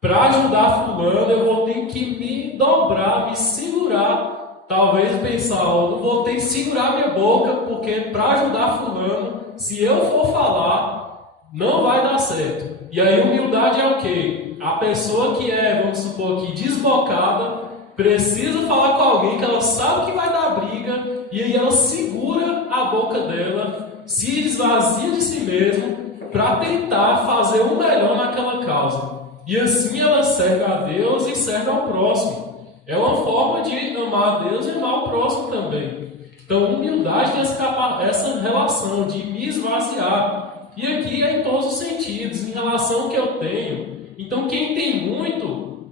para ajudar fulano eu vou ter que me dobrar, me segurar. Talvez pensar, eu vou ter que segurar minha boca, porque para ajudar fulano, se eu for falar, não vai dar certo. E aí humildade é o quê? A pessoa que é, vamos supor aqui, desbocada, precisa falar com alguém que ela sabe que vai dar briga, e aí ela segura a boca dela, se esvazia de si mesma, para tentar fazer o melhor naquela causa. E assim ela serve a Deus e serve ao próximo. É uma forma de amar a Deus e amar o próximo também. Então, humildade tem essa relação de me esvaziar. E aqui é em todos os sentidos, em relação ao que eu tenho. Então, quem tem muito,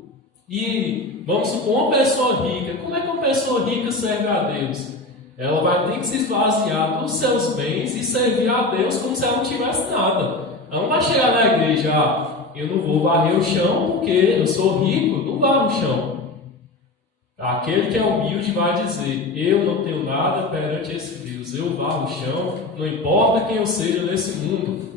e vamos supor uma pessoa rica, como é que uma pessoa rica serve a Deus? Ela vai ter que se esvaziar dos seus bens e servir a Deus como se ela não tivesse nada. Ela não vai chegar na igreja, eu não vou varrer o chão porque eu sou rico, não varro o chão. Aquele que é humilde vai dizer, eu não tenho nada perante esse Deus, eu varro o chão, não importa quem eu seja nesse mundo.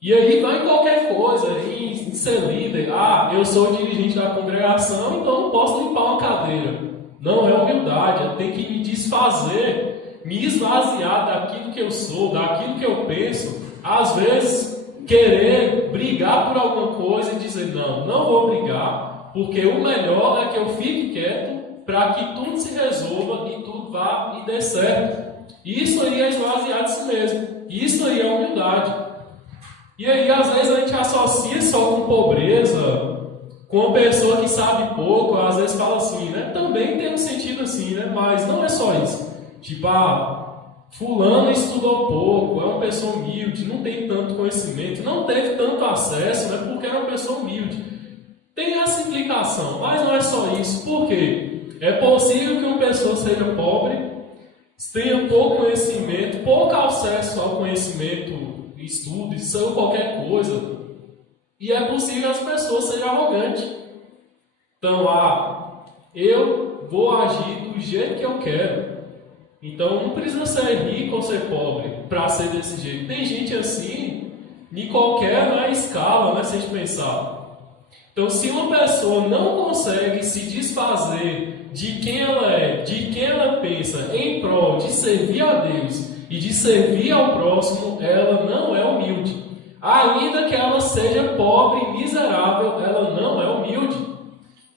E aí vai em qualquer coisa, em ser líder, eu sou o dirigente da congregação, então não posso limpar uma cadeira. Não é humildade, eu tenho que me desfazer, me esvaziar daquilo que eu sou, daquilo que eu penso. Às vezes, querer brigar por alguma coisa e dizer, não vou brigar, porque o melhor é que eu fique quieto para que tudo se resolva e tudo vá e dê certo. Isso aí é esvaziar de si mesmo. Isso aí é humildade. E aí, às vezes, a gente associa só com pobreza, com uma pessoa que sabe pouco, às vezes fala assim, né? Também tem um sentido assim, né? Mas não é só isso. Tipo, fulano estudou pouco, é uma pessoa humilde, não tem tanto conhecimento, não teve tanto acesso, né? Porque é uma pessoa humilde. Tem essa implicação, mas não é só isso. Por quê? É possível que uma pessoa seja pobre, tenha pouco conhecimento, pouco acesso ao conhecimento, estudo, ou qualquer coisa, e é possível que as pessoas sejam arrogantes. Então, eu vou agir do jeito que eu quero. Então, não precisa ser rico ou ser pobre para ser desse jeito. Tem gente assim, em qualquer escala, se a gente pensar. Então, se uma pessoa não consegue se desfazer de quem ela é, de quem ela pensa, em prol de servir a Deus e de servir ao próximo, ela não é humilde. Ainda que ela seja pobre e miserável, ela não é humilde.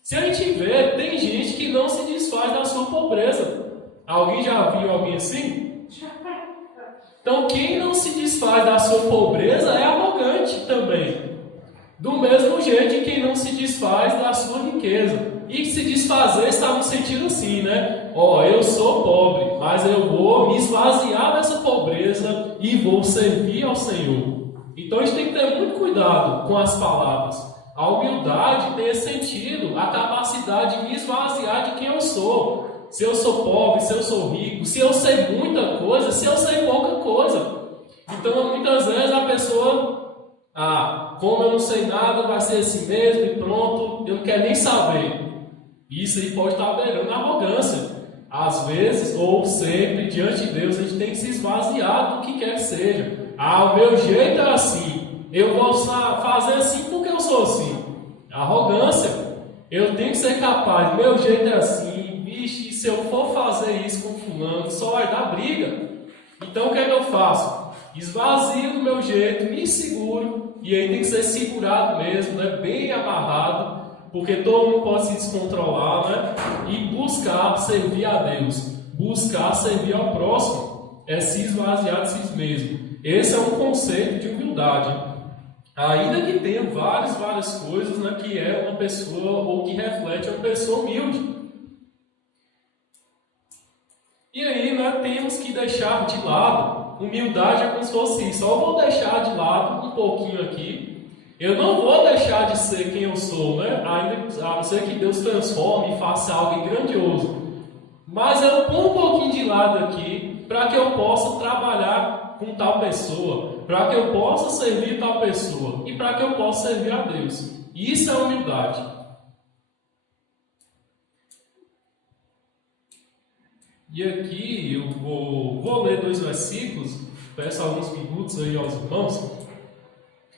Se a gente vê, tem gente que não se desfaz da sua pobreza. Alguém já viu alguém assim? Então, quem não se desfaz da sua pobreza é arrogante também. Do mesmo jeito que quem não se desfaz da sua riqueza. E se desfazer está no sentido assim, né? Eu sou pobre, mas eu vou me esvaziar dessa pobreza e vou servir ao Senhor. Então a gente tem que ter muito cuidado com as palavras. A humildade tem esse sentido, a capacidade de me esvaziar de quem eu sou. Se eu sou pobre, se eu sou rico, se eu sei muita coisa, se eu sei pouca coisa. Então muitas vezes a pessoa... como eu não sei nada, vai ser assim mesmo e pronto, eu não quero nem saber. Isso aí pode estar beirando a arrogância. Às vezes, ou sempre, diante de Deus, a gente tem que se esvaziar do que quer que seja. O meu jeito é assim. Eu vou fazer assim porque eu sou assim. Arrogância. Eu tenho que ser capaz. Meu jeito é assim. Vixe, se eu for fazer isso com fulano, só vai dar briga. Então, o que é que eu faço? Esvazio do meu jeito, me seguro. E aí tem que ser segurado mesmo, né? Bem amarrado. Porque todo mundo pode se descontrolar, né? E buscar servir a Deus. Buscar servir ao próximo. É se esvaziar de si mesmo. Esse é um conceito de humildade. Ainda que tenha várias coisas, né, que é uma pessoa, ou que reflete uma pessoa humilde. E aí, né, temos que deixar de lado. Humildade é como se fosse isso. Eu vou deixar de lado um pouquinho aqui. Eu não vou deixar de ser quem eu sou, né? Ainda a não ser que Deus transforme e faça algo grandioso. Mas eu ponho um pouquinho de lado aqui para que eu possa trabalhar com tal pessoa, para que eu possa servir tal pessoa e para que eu possa servir a Deus. Isso é humildade. E aqui eu vou ler 2 versículos, peço alguns minutos aí aos irmãos.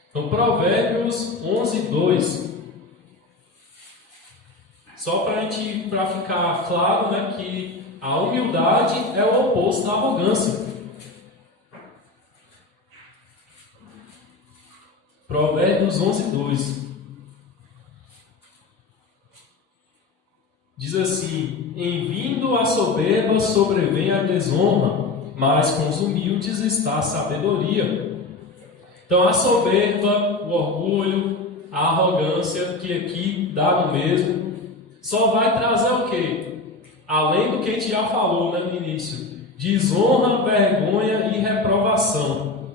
Então, Provérbios 11, 2. Só para ficar claro, né, que a humildade é o oposto da arrogância. Provérbios 11, 2. Diz assim: em vindo a soberba sobrevém a desonra, mas com os humildes está a sabedoria. Então a soberba, o orgulho, a arrogância, que aqui dá no mesmo, só vai trazer o quê? Além do que a gente já falou, né, no início: desonra, vergonha e reprovação.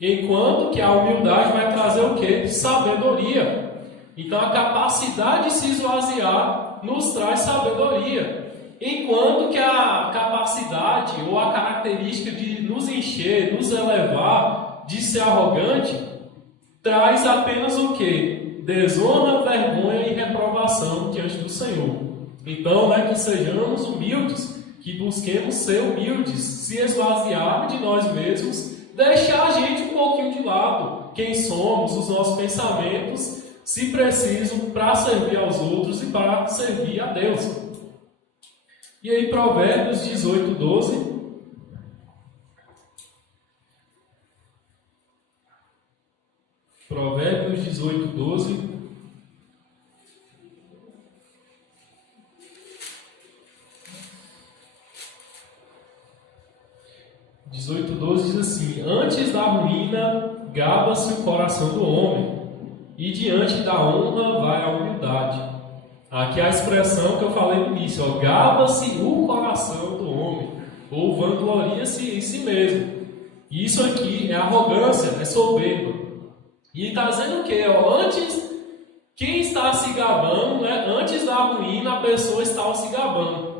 Enquanto que a humildade vai trazer o quê? Sabedoria. Então a capacidade de se esvaziar nos traz sabedoria. Enquanto que a capacidade ou a característica de nos encher, nos elevar, de ser arrogante, traz apenas o quê? Desonra, vergonha e reprovação diante do Senhor. Então, né, que sejamos humildes, que busquemos ser humildes, se esvaziar de nós mesmos, deixar a gente um pouquinho de lado, quem somos, os nossos pensamentos, se preciso, para servir aos outros e para servir a Deus. E aí, Provérbios 18, 12. Provérbios 18, 12. Diz assim: antes da ruína gaba-se o coração do homem, e diante da honra vai a humildade. Aqui é a expressão que eu falei no início, ó, gaba-se o coração do homem, ou vangloria-se em si mesmo. Isso aqui é arrogância, é soberba. E está dizendo o quê? Antes, quem está se gabando, né? Antes da ruína, a pessoa estava se gabando.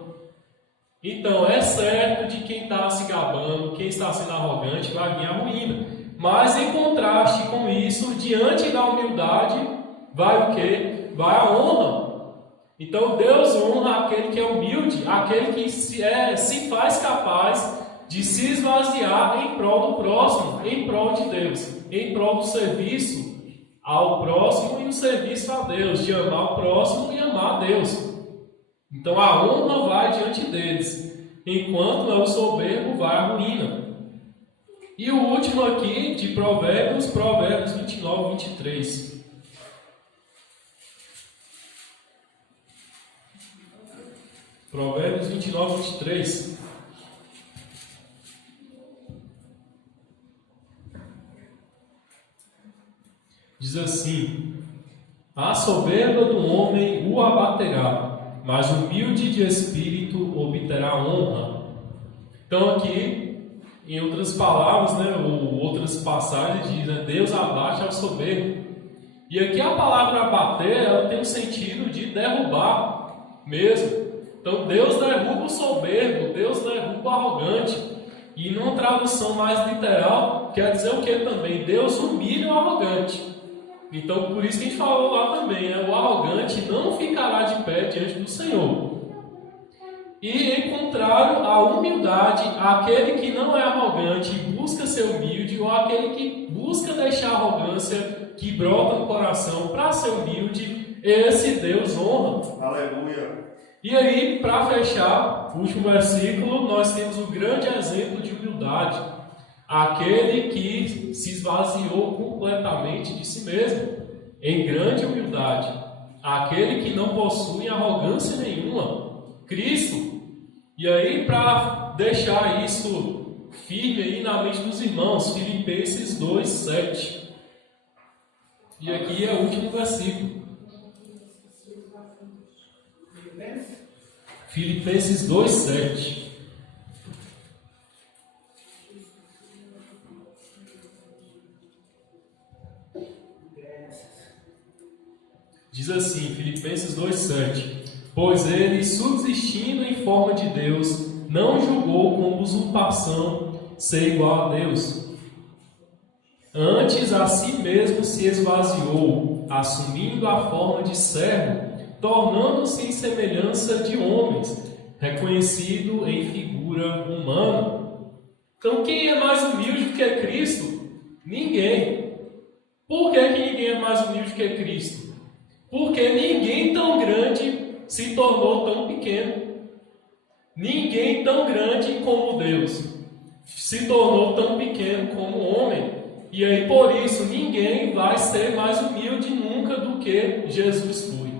Então, é certo de quem está se gabando, quem está sendo arrogante, vai vir a ruína. Mas, em contraste com isso, diante da humildade, vai o quê? Vai a honra. Então, Deus honra aquele que é humilde, aquele que se faz capaz de se esvaziar em prol do próximo, em prol de Deus, em prol do serviço ao próximo e o serviço a Deus, de amar o próximo e amar a Deus. Então a honra vai diante deles, enquanto o soberbo vai à ruína. E o último aqui de Provérbios, Provérbios 29, 23. Provérbios 29, 23. Diz assim: a soberba do homem o abaterá, mas o humilde de espírito obterá honra. Então aqui, em outras palavras, né, ou outras passagens, diz, né, Deus abate ao soberbo. E aqui a palavra abater, ela tem o sentido de derrubar mesmo. Então Deus derruba o soberbo, Deus derruba o arrogante. E numa tradução mais literal, quer dizer o que também? Deus humilha o arrogante. Então, por isso que a gente falou lá também, né? O arrogante não ficará de pé diante do Senhor. E, em contrário à humildade, aquele que não é arrogante e busca ser humilde, ou aquele que busca deixar a arrogância que brota no coração para ser humilde, esse Deus honra. Aleluia. E aí, para fechar, o último versículo, nós temos o grande exemplo de humildade. Aquele que se esvaziou completamente de si mesmo, em grande humildade. Aquele que não possui arrogância nenhuma, Cristo. E aí, para deixar isso firme aí na mente dos irmãos, Filipenses 2:7. E aqui é o último versículo. Filipenses 2:7. Diz assim, Filipenses 2:7: Pois ele, subsistindo em forma de Deus, não julgou como usurpação ser igual a Deus. Antes a si mesmo se esvaziou, assumindo a forma de servo, tornando-se em semelhança de homens, reconhecido em figura humana. Então quem é mais humilde do que Cristo? Ninguém. Por que ninguém é mais humilde que Cristo? Porque ninguém tão grande se tornou tão pequeno. Ninguém tão grande como Deus se tornou tão pequeno como homem. E aí, por isso, ninguém vai ser mais humilde nunca do que Jesus foi.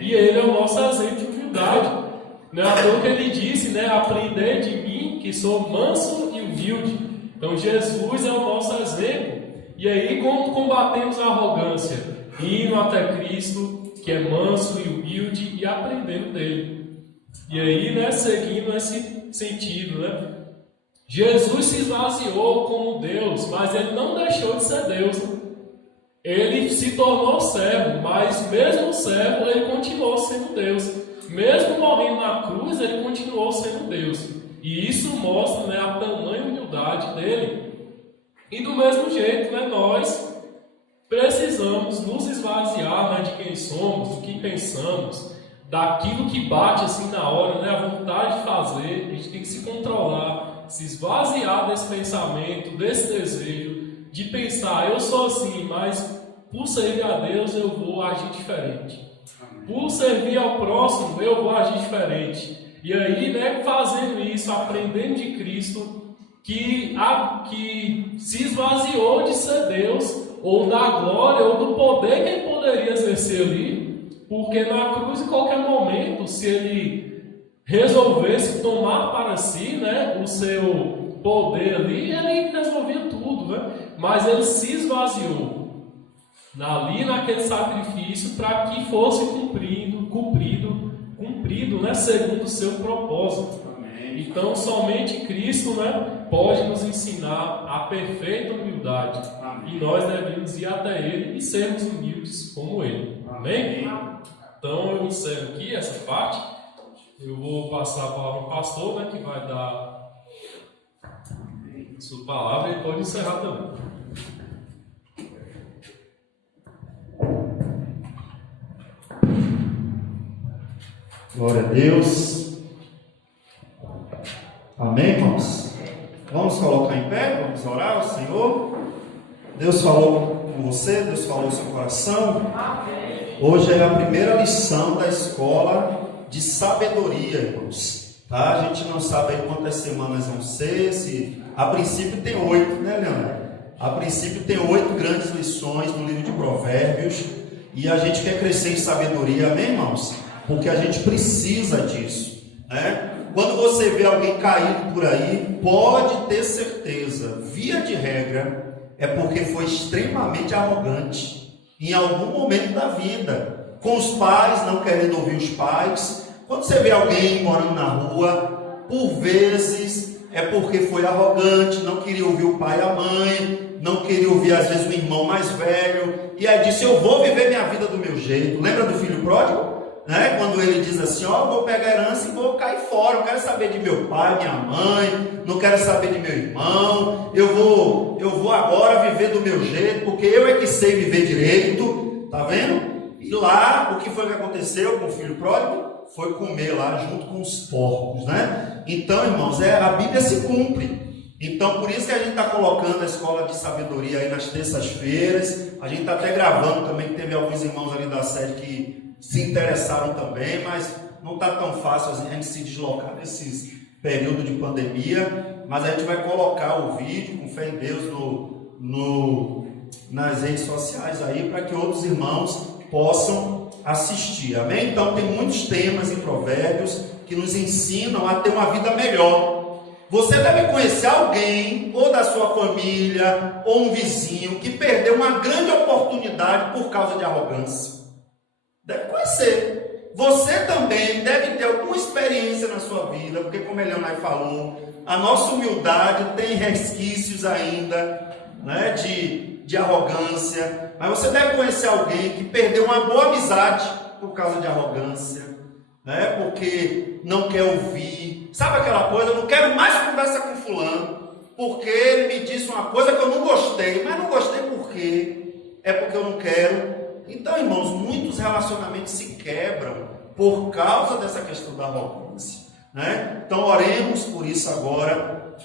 E ele é o nosso exemplo de humildade. Não é à toa que ele disse, né? Aprender de mim, que sou manso e humilde. Então, Jesus é o nosso exemplo. E aí, como combatemos a arrogância? Indo até Cristo, que é manso e humilde, e aprendendo dele. E aí, né, seguindo esse sentido, né? Jesus se esvaziou como Deus, mas ele não deixou de ser Deus. Né? Ele se tornou servo, mas mesmo servo, ele continuou sendo Deus. Mesmo morrendo na cruz, ele continuou sendo Deus. E isso mostra, né, a tamanha humildade dele. E do mesmo jeito, né, nós precisamos nos esvaziar, né, de quem somos, do que pensamos, daquilo que bate assim na hora, né, a vontade de fazer. A gente tem que se controlar, se esvaziar desse pensamento, desse desejo de pensar, eu sou assim, mas por servir a Deus eu vou agir diferente. Por servir ao próximo eu vou agir diferente. E aí, né, fazendo isso, aprendendo de Cristo, que se esvaziou de ser Deus, ou da glória, ou do poder que ele poderia exercer ali, porque na cruz, em qualquer momento, se ele resolvesse tomar para si, né, o seu poder ali, ele resolvia tudo, né? Mas ele se esvaziou ali naquele sacrifício para que fosse cumprido, né, segundo o seu propósito. Amém. Então somente Cristo, né, pode nos ensinar a perfeita humildade. Amém. E nós devemos ir até Ele e sermos humildes como Ele. Amém? Amém. Então eu encerro aqui essa parte. Eu vou passar a palavra ao pastor, né, que vai dar a sua palavra, e pode encerrar também. Glória a Deus. Amém, irmãos? Vamos colocar em pé, vamos orar ao Senhor. Deus falou com você, Deus falou no seu coração. Hoje é a primeira lição da escola de sabedoria, irmãos. Tá? A gente não sabe aí quantas semanas vão ser. A princípio tem 8, né, Leandro? A princípio tem 8 grandes lições no livro de Provérbios. E a gente quer crescer em sabedoria, amém, irmãos? Porque a gente precisa disso, né? Quando você vê alguém caído por aí, pode ter certeza, via de regra, é porque foi extremamente arrogante em algum momento da vida. Com os pais, não querendo ouvir os pais. Quando você vê alguém morando na rua, por vezes é porque foi arrogante, não queria ouvir o pai e a mãe, não queria ouvir às vezes o irmão mais velho, e aí disse, eu vou viver minha vida do meu jeito. Lembra do filho pródigo? Né? Quando ele diz assim, ó, vou pegar a herança e vou cair fora, não quero saber de meu pai, minha mãe, não quero saber de meu irmão, eu vou agora viver do meu jeito, porque eu é que sei viver direito, tá vendo? E lá, o que foi que aconteceu com o filho pródigo? foi comer lá junto com os porcos, né? Então, irmãos, a Bíblia se cumpre. Então, por isso que a gente está colocando a escola de sabedoria aí nas terças-feiras. A gente está até gravando também, que teve alguns irmãos ali da série que se interessaram também, mas não está tão fácil a gente se deslocar nesses período de pandemia. Mas a gente vai colocar o vídeo, com fé em Deus, nas redes sociais aí, para que outros irmãos possam assistir, amém? Então tem muitos temas em Provérbios que nos ensinam a ter uma vida melhor. Você deve conhecer alguém, ou da sua família, ou um vizinho, que perdeu uma grande oportunidade por causa de arrogância. Deve conhecer. Você também deve ter alguma experiência na sua vida, porque como Eleonai falou, a nossa humildade tem resquícios ainda, né, de arrogância. Mas você deve conhecer alguém que perdeu uma boa amizade por causa de arrogância, né? Porque não quer ouvir. Sabe aquela coisa? Eu não quero mais conversar com fulano, porque ele me disse uma coisa que eu não gostei. Mas não gostei por quê? É porque eu não quero. Então, irmãos, muitos relacionamentos se quebram por causa dessa questão da arrogância, né? Então, oremos por isso agora,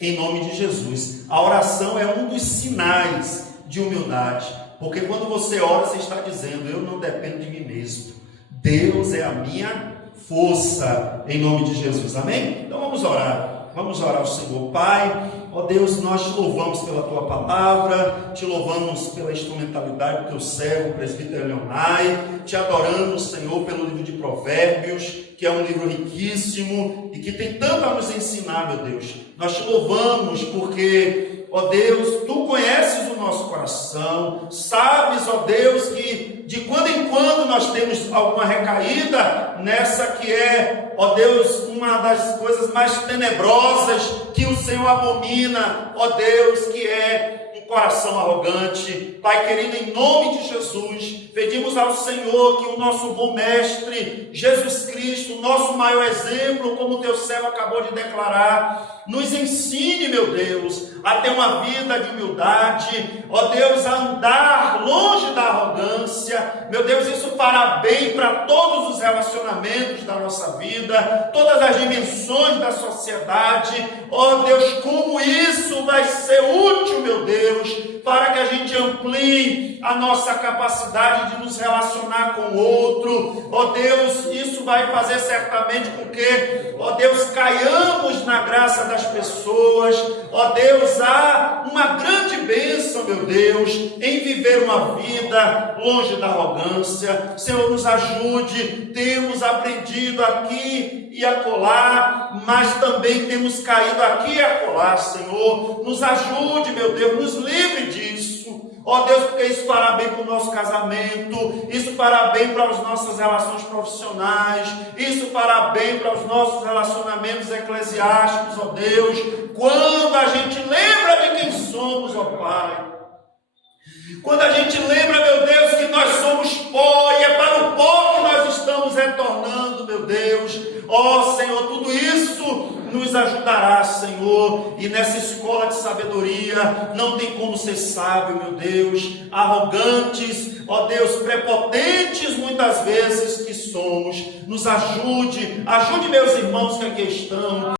em nome de Jesus. A oração é um dos sinais de humildade, porque quando você ora, você está dizendo: eu não dependo de mim mesmo, Deus é a minha força, em nome de Jesus, amém? Então vamos orar ao Senhor. Pai, ó Deus, nós te louvamos pela tua palavra, te louvamos pela instrumentalidade do teu servo, o presbítero Eleonai, te adoramos, Senhor, pelo livro de Provérbios, que é um livro riquíssimo e que tem tanto a nos ensinar, meu Deus. Nós te louvamos porque, ó Deus, tu conheces o nosso coração, sabes, ó Deus, que de quando em quando nós temos alguma recaída nessa que é, ó Deus, uma das coisas mais tenebrosas que o Senhor abomina, ó Deus, que é um coração arrogante. Pai querido, em nome de Jesus, pedimos ao Senhor que o nosso bom mestre, Jesus Cristo, nosso maior exemplo, como o teu servo acabou de declarar, nos ensine, meu Deus, a ter uma vida de humildade, ó Deus, a andar longe da arrogância. Meu Deus, isso fará bem para todos os relacionamentos da nossa vida, todas as dimensões da sociedade. Ó Deus, como isso vai ser útil, meu Deus, para que a gente amplie a nossa capacidade de nos relacionar com o outro. Ó Deus, isso vai fazer certamente com que, ó Deus, caiamos na graça das pessoas. Ó Deus, há uma grande bênção, meu Deus, em viver uma vida longe da arrogância. Senhor, nos ajude. Temos aprendido aqui e acolá, mas também temos caído aqui e acolá, Senhor. Nos ajude, meu Deus, nos livre disso. Ó Deus, porque isso fará bem para o nosso casamento, isso fará bem para as nossas relações profissionais, isso fará bem para os nossos relacionamentos eclesiásticos, ó Deus, quando a gente lembra de quem somos, ó Pai. Quando a gente lembra, meu Deus, que nós somos pó, e é para o pó que nós estamos retornando, meu Deus. Ó Senhor, tudo isso nos ajudará, Senhor. E nessa escola de sabedoria, não tem como ser sábio, meu Deus. Arrogantes, ó Deus, prepotentes muitas vezes que somos. Nos ajude, ajude meus irmãos que aqui estão.